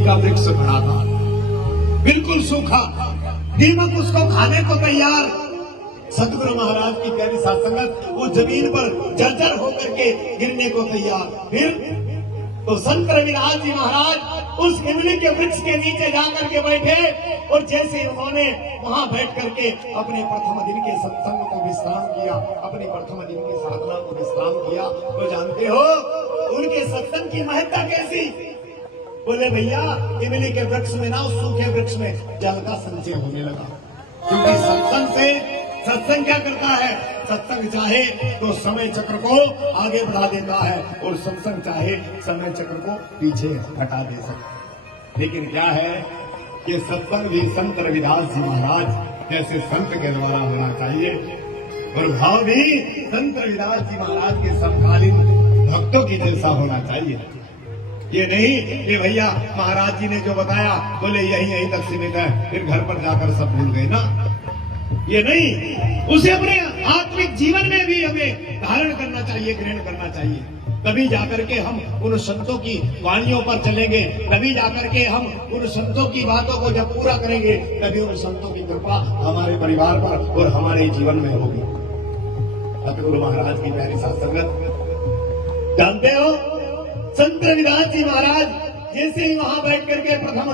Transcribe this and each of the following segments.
का वृक्ष खड़ा था, बिल्कुल सूखा, दीमक उसको खाने को तैयार। सतगुरु महाराज की प्यारी साथ संगत वो जमीन पर जर्जर होकर के गिरने को तैयार। फिर तो संत रविदास जी महाराज उस इमली के वृक्ष के नीचे जाकर के बैठे और जैसे उन्होंने वहां बैठ करके अपने प्रथम दिन के सत्संग को विश्राम किया, अपने प्रथम दिन की साधना को विश्राम किया, तो जानते हो उनके सत्संग की महत्ता कैसी। बोले भैया इमली के वृक्ष में ना, उस सूखे वृक्ष में जल का संचय होने लगा। क्योंकि सत्संग क्या करता है, सत्संग चाहे तो समय चक्र को आगे बढ़ा देता है और सत्संग चाहे समय चक्र को पीछे हटा दे सकता। लेकिन क्या है कि सत्संग भी संत रविदास जी महाराज जैसे संत के द्वारा होना चाहिए और भाव भी संत रविदास जी महाराज के समकालीन भक्तों की जैसा होना चाहिए। ये नहीं कि भैया महाराज जी ने जो बताया बोले यही तक सीमित है, फिर घर पर जाकर सब भूल गए ना, ये नहीं। उसे अपने आत्मिक जीवन में भी हमें धारण करना चाहिए, ग्रहण करना चाहिए। तभी जाकर के हम उन संतों की वाणियों पर चलेंगे, तभी जाकर के हम उन संतों की बातों को जब पूरा करेंगे, तभी उन संतों की कृपा हमारे परिवार पर और हमारे जीवन में होगी। सतगुरु महाराज की प्यारी साथ संगत, जानते हो संत रविदास जी महाराज जैसे ही वहां बैठ करके प्रथम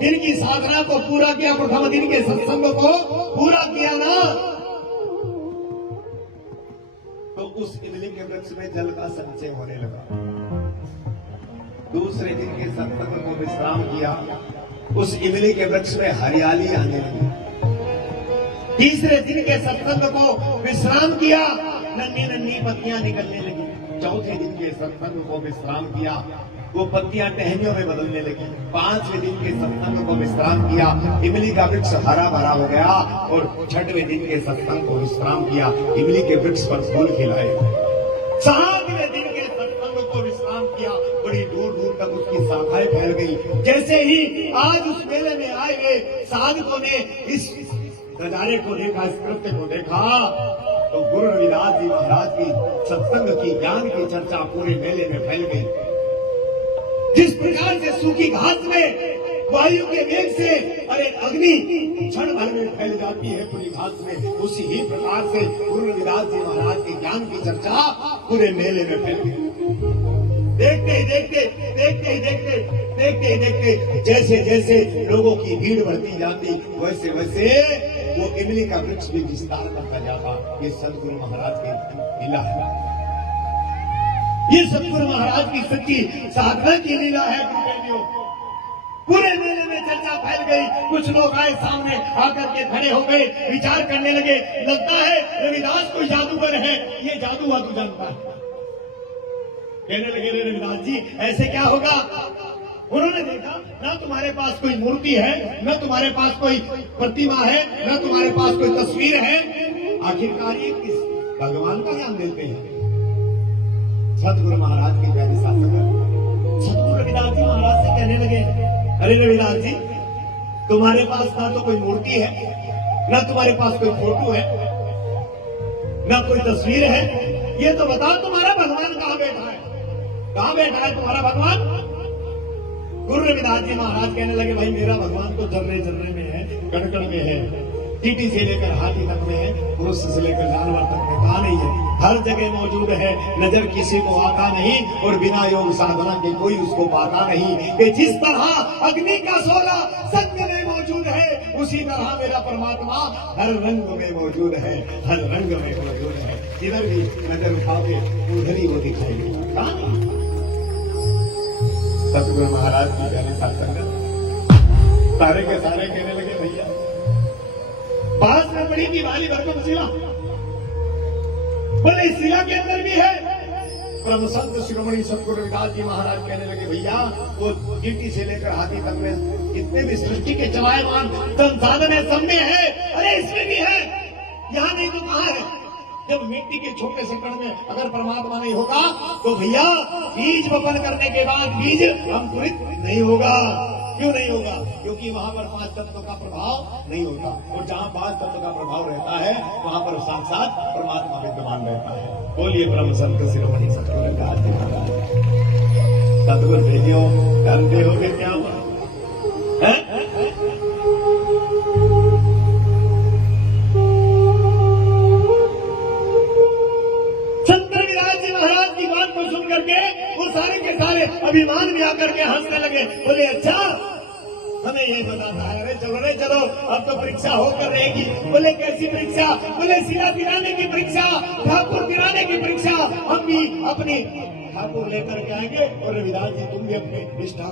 दिन की साधना को पूरा किया, प्रथम दिन के सत्संग को पूरा किया ना, तो उस इमली के वृक्ष में जल का संचय होने लगा। दूसरे दिन के सत्संग को विश्राम किया, उस इमली के वृक्ष में हरियाली आने लगी। तीसरे दिन के सत्संग को विश्राम किया, नन्ही नन्ही पत्तियां निकलने लगी। चौथे दिन के सत्संग को विश्राम किया, वो पत्तियां टहनियों में बदलने लगी। पांचवें दिन के सत्संग को विश्राम किया, इमली का वृक्ष हरा भरा हो गया। और छठवें दिन के सत्संग को विश्राम किया, इमली के वृक्ष पर फूल खिलाए। सातवें दिन के सत्संग को विश्राम किया, बड़ी दूर दूर तक उसकी शाखाएं फैल गई। जैसे ही आज उस मेले में आए हुए साधकों ने इस नजारे को देखा, इस कृत्य को देखा, तो गुरु रविदास जी महाराज की सत्संग की ज्ञान की चर्चा पूरे मेले में फैल गई। जिस प्रकार से सूखी घास में वायु के वेग से अरे अग्नि क्षण भर में फैल जाती है पूरी घास में, उसी ही प्रकार से गुरु रविदास जी महाराज के ज्ञान की चर्चा पूरे मेले में फैल गई। देखते ही देखते जैसे जैसे लोगों की भीड़ बढ़ती जाती, वैसे वैसे वो इमली का वृक्ष भी विस्तार करता जाता। ये सदगुरु महाराज की लीला है, ये सतगुरु महाराज की सच्ची साधना की लीला है। पूरे मेले में चर्चा फैल गई। कुछ लोग आए सामने आकर के खड़े हो गए, विचार करने लगे, लगता है रविदास कोई जादूगर है, ये जादू वादू जानता है। कहने लगे रविदास जी ऐसे क्या होगा। उन्होंने देखा ना तुम्हारे पास कोई मूर्ति है, न तुम्हारे पास कोई प्रतिमा है, न तुम्हारे पास कोई तस्वीर है, आखिरकार ये किस भगवान का नाम लेते हैं। सतगुरु महाराज की प्यारी साथ संगत सतगुरु रविदास जी महाराज से कहने लगे, अरे रविदास जी तुम्हारे पास ना तो कोई मूर्ति है, न तुम्हारे पास कोई फोटो है, न कोई तस्वीर है, ये तो बताओ तुम्हारा भगवान कहाँ बैठा है, कहाँ बैठा है तुम्हारा भगवान। गुरु रविदास जी महाराज कहने लगे, भाई मेरा भगवान तो जर्रे जर्रे में है, कण कण में है, चींटी से लेकर हाथी तक में है, मनुष्य से लेकर जानवर तक में, कहा नहीं है, हर जगह मौजूद है, नजर किसी को आता नहीं और बिना योग साधना के कोई उसको पाता नहीं। कि जिस तरह अग्नि का शोला संग में मौजूद है, उसी तरह मेरा परमात्मा हर रंग में मौजूद है, हर रंग में मौजूद है। जिधर भी नजर उठाओगे उधर ही वो दिखाई देगा। सतगुरु महाराज की प्यारी साथ संगत सारे के सारे कहने लगे, भैया पास में बड़ी दिवाली भरकम शिला, बोले इस शिला के अंदर भी है। परम संत शिरोमणि सतगुरु रविदास जी महाराज कहने लगे, भैया वो चींटी से लेकर हाथी तक में जितने भी सृष्टि के चलायमान संसाधन है सब में है, अरे इसमें भी है, यहाँ नहीं तो कहाँ है। जब मिट्टी के छोटे से कण में अगर परमात्मा नहीं होगा तो भैया बीज वपन करने के बाद बीज अंकुरित नहीं होगा। क्यों नहीं होगा? क्योंकि वहां पर 5 तत्वों का प्रभाव नहीं होता, और जहां 5 तत्वों का प्रभाव रहता है वहां पर साक्षात परमात्मा विद्यमान रहता है। बोलिए परम संत शिरोमणि सतगुरु रविदास जी महाराज। सतगुरु भेजियो जानते हो क्या हुआ? अभिमान में आकर के हंसने लगे। बोले अच्छा हमें ये बताता है, अरे चलो अब तो परीक्षा होकर रहेगी। बोले कैसी परीक्षा? बोले सिरा दिलाने की परीक्षा, ठाकुर दिलाने की परीक्षा। हम भी अपनी ठाकुर लेकर के आएंगे और रविदास जी तुम भी अपने निष्ठा